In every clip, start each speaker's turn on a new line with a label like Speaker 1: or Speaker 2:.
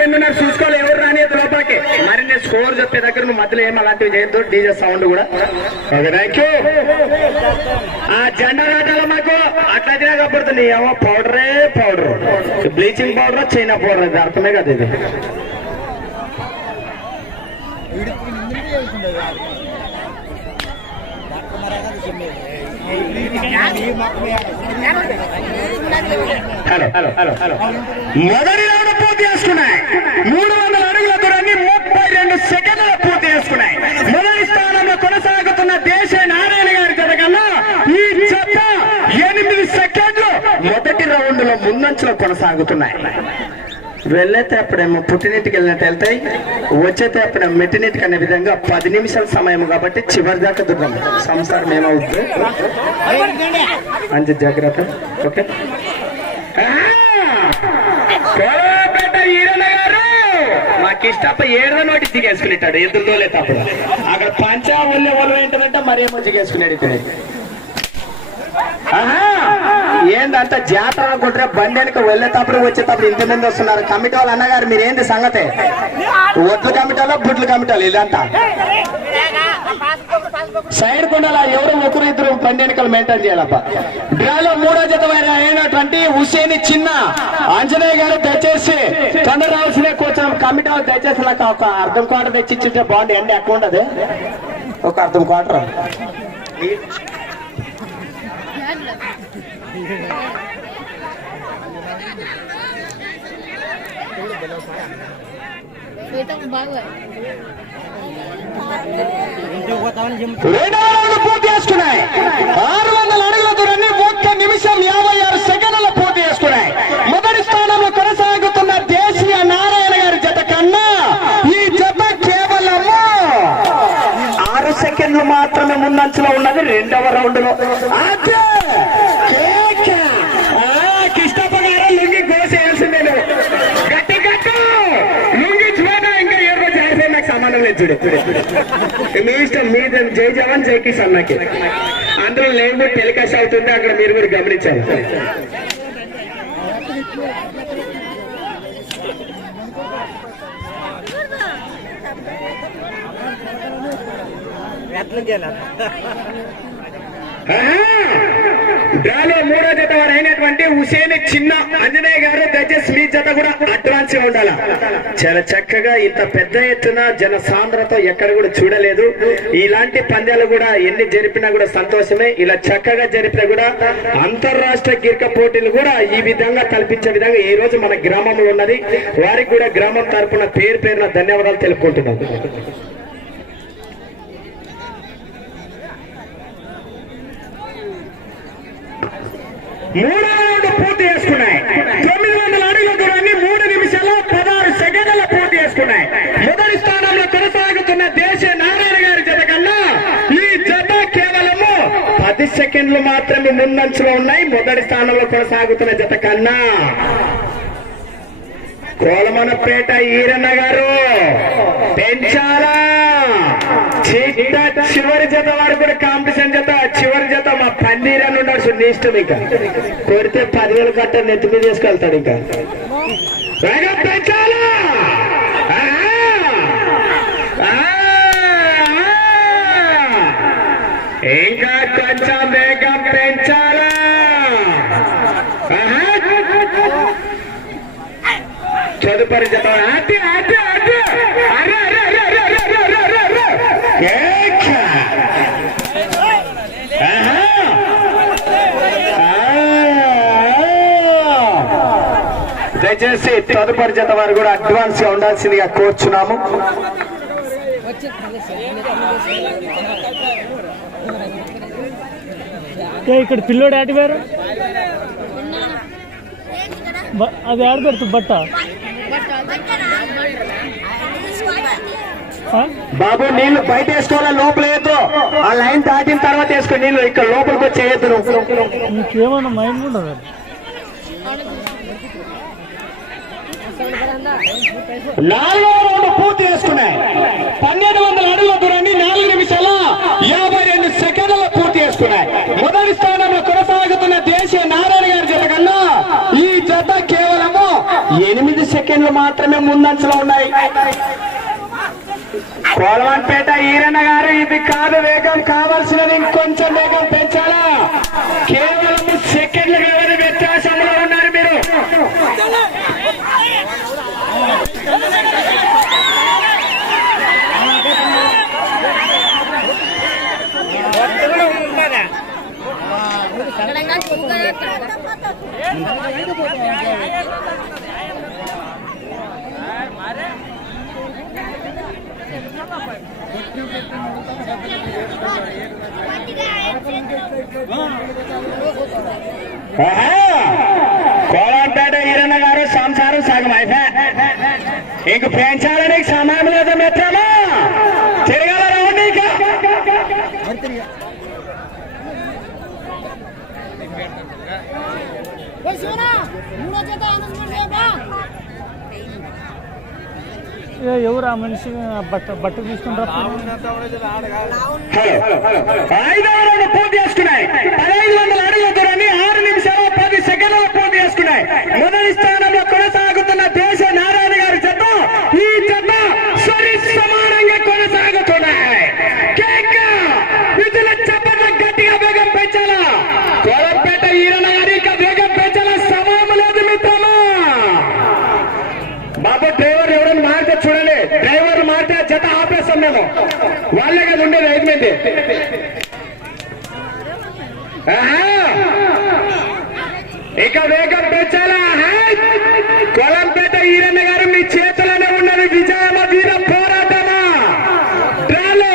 Speaker 1: మీద ఉన్నారు చూసుకోవాలి ఎవరు రానియద్దు లోపలికి. మరి నేను స్కోర్ చెప్పే దగ్గర నువ్వు మధ్యలో ఏం అలాంటివి చేయొద్దు డీజే సౌండ్ కూడా. ఓకే థ్యాంక్ యూ ఆ జెండా నాటాల మాకు? అట్లా తినా కప్పుడుతుంది ఏమో పౌడరే powder. Bleaching powder China powder ఇది అర్థమే కదా ఇది. Hello hello hello. మొదటి పూర్తి చేసుకున్నాయి. మూడు వందల అడుగుల దూరాన్ని ముప్పై రెండు సెకండ్లు పూర్తి చేసుకున్నాయి. మొదటి స్థానంలో కొనసాగుతున్న దేశ నారాయణ గారి జత కన్నా ఈ జత ఎనిమిది సెకండ్లు మొదటి రౌండ్లో ముందంచులో కొనసాగుతున్నాయి. వెళ్ళేటప్పుడేమో పుట్టినీటికి వెళ్ళినట్టు వెళ్తాయి వచ్చేటప్పుడే మెట్టినీటికి అనే విధంగా పది నిమిషాల సమయం కాబట్టి చివరి దాకా దుర్గం సంసారం ఏమవుతుంది అంతే జాగ్రత్త. ఓకే. కోలపేట ఈరన్న గారు! మాకు ఇష్టప్ప ఏడద నోటి దిగేసుకునేటాడు ఎదురులో లేటప్పుడు అక్కడ పంచా ఒళ్ళే ఒళ్ళు ఏంటంటే మరేమో దిగేసుకునేది ఇక్కడ. ఆహా! జాతర అనుకుంటే బండి వెనక వెళ్ళేటప్పుడు వచ్చేటప్పుడు ఇంతమంది వస్తున్నారు. కమిటీ వాళ్ళు అన్నగారు మీరేంది సంగతే? ఒడ్లు కమిటాలో బుడ్లు కమిటాలు ఇదంతా? సైడ్ కొండలా ఎవరు ఒకరు ఇద్దరు బండి వెనకలు మెయింటైన్ చేయాలప్ప. డ్రాలో మూడో జత వైర అయినటువంటి హుసేని చిన్న. ఆంజనేయ గారు దయచేసి తొందర రావాల్సిన కూర్చొని కమిటీ వాళ్ళు దయచేసి నాకు ఒక అర్థం క్వార్టర్ తెచ్చి ఇచ్చింటే బాగుంది ఎండ ఎక్కువ ఉండదు. ఒక అర్థం క్వార్టర్. రౌండ్ పూర్తి చేసుకున్నాయి. ఆరు వందల అడుగుల దూరాన్ని ఒక్క నిమిషం యాభై ఆరు సెకండ్ల పూర్తి చేసుకున్నాయి మొదటి స్థానంలో కొనసాగుతున్న దేశీయ నారాయణ గారి జత కన్నా ఈ జత కేవలము ఆరు సెకండ్లు మాత్రమే ముందంచులో ఉన్నది రెండవ రౌండ్లో అదే! కేక! ఆ, కిష్టప్ప గారు లుంగి కోసేయాల్సిందే నువ్వు. గట్టి కట్టు లుంగి చూడ ఇంకా రోజు నాకు సంబంధం లేదు చూడు మీ ఇష్టం మీది జై జవాన్ జై కిసాన్ నాకు అందులో నేను టెలికాస్ట్ అవుతుంది అక్కడ మీరు కూడా గమనించాలి డ్రాలో మూడో జత వారు అయినటువంటి హుసేన్ చిన్న అంజనేయ గారు దయచేసి మీ జత కూడా అడ్వాన్స్గా ఉండాల. చాలా చక్కగా ఇంత పెద్ద ఎత్తున జన సాంద్రత ఎక్కడ కూడా చూడలేదు. ఇలాంటి పందాలు కూడా ఎన్ని జరిపినా కూడా సంతోషమే. ఇలా చక్కగా జరిపినా కూడా అంతర్రాష్ట్ర గిరిక పోటీలు కూడా ఈ విధంగా కల్పించే విధంగా ఈ రోజు మన గ్రామంలో ఉన్నది. వారికి కూడా గ్రామం తరపున పేరు పేరున ధన్యవాదాలు తెలుపుకుంటున్నాం. మూడో రౌండ్ పూర్తి చేసుకున్నాయి. తొమ్మిది వందల అడుగుల దూరాన్ని మూడు నిమిషాల పదహారు సెకండ్ల పూర్తి చేసుకున్నాయి. మొదటి స్థానంలో కొనసాగుతున్న దేశ నారాయణ గారి జత కన్నా ఈ జత కేవలము పది సెకండ్లు మాత్రమే ముందంచులో ఉన్నాయి. మొదటి స్థానంలో కొనసాగుతున్న జత కన్నా. కోలమనపేట ఈరన్న గారు పెంచాలా? చిట్ట చివరి జత వాడు కూడా కాంపిటీషన్ జత చివరి జత మా పన్నీర్ అని ఉన్నాడు చూడు, నీ ఇష్టం ఇంకా. కొడితే పదివేలు కట్ట నెత్తి మీద తీసుకెళ్తాడు ఇంకా. వేగం పెంచాలా? ఇంకా కొంచెం వేగం పెంచాలా? చదుపరి జత అటు అటు అటు అరే అరే అరే అరే. దయచేసి తదుపరి జత వారు కూడా అడ్వాన్స్గా ఉండాల్సిందిగా కోరుచున్నాము.
Speaker 2: ఏ, ఇక్కడ పిల్లోడు బ- అది ఆడ పెడుతుంది బట్ట
Speaker 1: బాబు నీళ్ళు బయట వేసుకోవాలా? లోపల వేయద్దు. ఆ లైన్ దాటిన తర్వాత వేసుకో. నీళ్ళు ఇక్కడ లోపలికి వచ్చి వేయద్దు
Speaker 2: మైండ్ ఉండదు?
Speaker 1: నాలుగో రౌండ్ పూర్తి చేసుకున్నాయి. పన్నెండు వందల అడుగుల దూరాన్ని నాలుగు నిమిషాల యాభై రెండు సెకండ్ల పూర్తి చేసుకున్నాయి. మొదటి స్థానంలో కొనసాగుతున్న దేశీయ నారాయణ గారి జత కన్నా ఈ జత కేవలము ఎనిమిది సెకండ్లు మాత్రమే ముందంచలో ఉన్నాయి. కోలవన్పేట ఈరన్న గారు ఇది కాదు వేగం కావాల్సినది ఇంకొంచెం వేగం పెంచాలా? కేవలం సెకండ్లు వ్యవధి వ్యత్యాసంలో ఉన్నారు మీరు? కోలంపేట ఈరన్న గారు సంసారం సగం అయిపోయా ఇంక పెంచాలని సమయం లేదు మిత్రమా తిరగాల రౌండ్ ఇంకా
Speaker 3: మూడో చేత అనౌన్స్మెంట్ చేయబా
Speaker 2: ఏ, ఎవరు ఆ మనిషి బట్ట బట్ట తీసుకుంటారు?
Speaker 1: ఐదవ రౌండ్ పూర్తి చేసుకున్నాయి. పదహైదు వందల అడుగుల దూరాన్ని ఉన్నాము. వాళ్ళే కదా ఉండేది ఐదు మంది ఇక వేగం పెంచాలా? కొలంపేట ఈరన్న గారు మీ చేతిలోనే ఉన్నది. విజయమ వీర పోరాటమా? డ్రాలు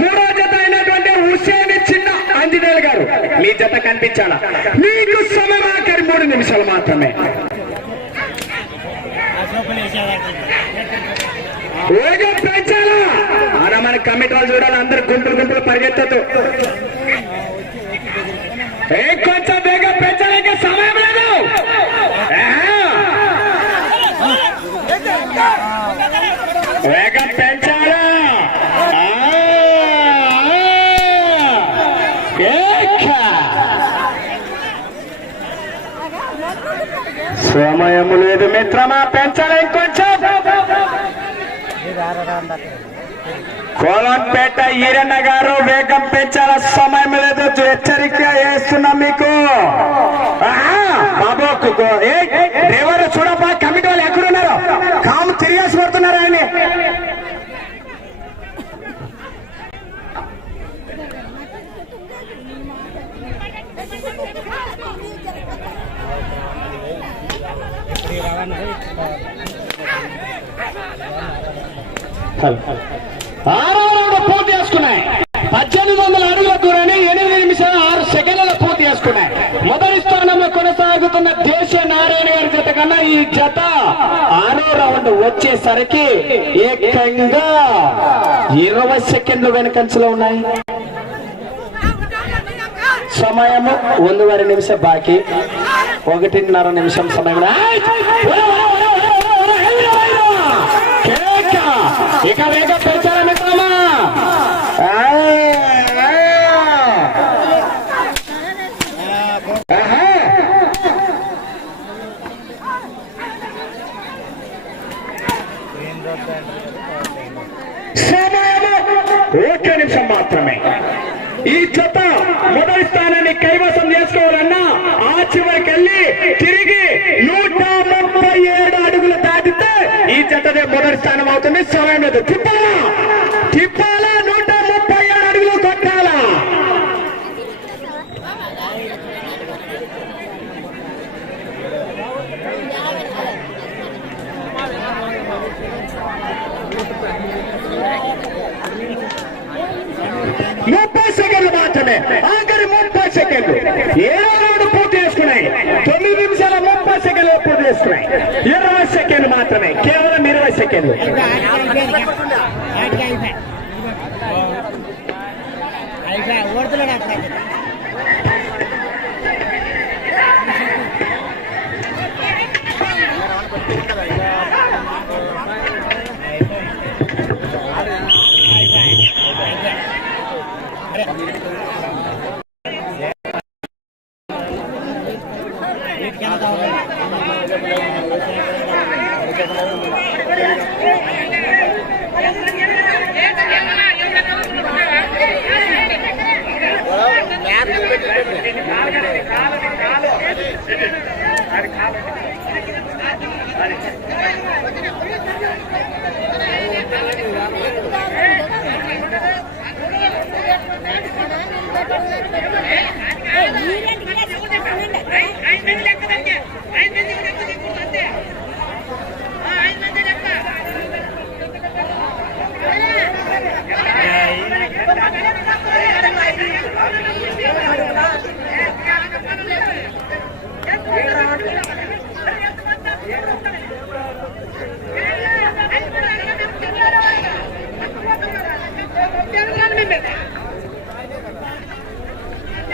Speaker 1: మూడో జత అయినటువంటి హుసేన్ చిన్న ఆంజనేయులు గారు మీ జత కనిపించాలా? మీకు సమయం ఆఖరి మూడు నిమిషాలు మాత్రమే. వేగం పెంచాలా? అలా మన కమిటీ వాళ్ళు చూడాలి అందరు గుంపులు గుంపులు పరిగెత్తదు కొంచెం వేగం పెంచాలి సమయం లేదు. వేగం పెంచాలా? సమయం లేదు మిత్రమా పెంచాలి ఇంకొంచెం కోలంపేట ఈరన్న గారు వేగం పెంచాల సమయం లేదు. హెచ్చరిక వేస్తున్నాం మీకు. బాబు డ్రైవర్ చూడప్ప కమిటీ వాళ్ళు ఎక్కడున్నారు? కాము తిరిగేసి పడుతున్నారు ఆయన ఆరు పూర్తి చేసుకున్నాయి పద్దెనిమిది వందల అడుగుల దూరాన్ని ఎనిమిది నిమిషాలు ఆరు సెకండ్లలో పూర్తి చేసుకున్నాయి మొదటి స్థానంలో కొనసాగుతున్న దేశ నారాయణ గారి జత కన్నా ఈ జత ఆరో రౌండ్ వచ్చేసరికి ఏకంగా ఇరవై సెకండ్లు వెనకంచలో ఉన్నాయి సమయము ఒందువరి నిమిషం బాకీ ఒకటిన్నర నిమిషం సమయం ఇక వేగ ఈ జత మొదటి స్థానాన్ని కైవసం చేసుకోవాలన్నా ఆ చివరికి వెళ్ళి తిరిగి నూట ముప్పై ఏడు అడుగులు దాటితే ఈ జతదే మొదటి స్థానం అవుతుంది. సమయం లేదు. తిప్పాలా? తిప్పాలా? నూట ముప్పై ఏడు అడుగులు కొట్టాలా? ముప్పై సెకండ్లు ఆఖరి ముప్పై సెకండ్లు. ఏడో రౌండ్ పూర్తి చేసుకున్నాయి. తొమ్మిది నిమిషాల ముప్పై సెకండ్లు పూర్తి చేసుకున్నాయి. ఇరవై సెకండ్లు మాత్రమే. కేవలం ఇరవై సెకండ్లు.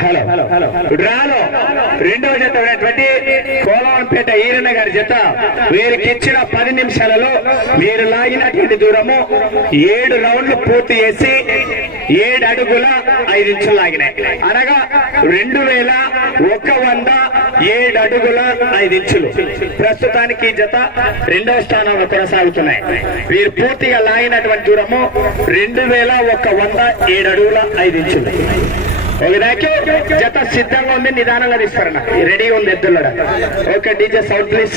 Speaker 1: హలో హలో డ్రాలో రెండవ జత అయినటువంటి కోలవన్పేట ఈరన్న గారి జత. వీరికి ఇచ్చిన పది నిమిషాలలో మీరు లాగినటువంటి దూరము ఏడు రౌండ్లు పూర్తి చేసి ఏడు అడుగుల ఐదు ఇంచులు లాగినాయి. అనగా రెండు వేల ఒక వంద ఏడు అడుగుల ఐదు ఇంచులు. ప్రస్తుతానికి జత రెండవ స్థానంలో కొనసాగుతున్నాయి. వీరు పూర్తిగా లాగినటువంటి దూరము రెండు వేల ఒక వంద ఏడు అడుగుల ఐదు ఇంచులు. జత సిద్ధంగా ఉంది నిదానంగా తీస్తారన్న. రెడీ ఉంది ఎద్దుల్లో. Okay DJ sound please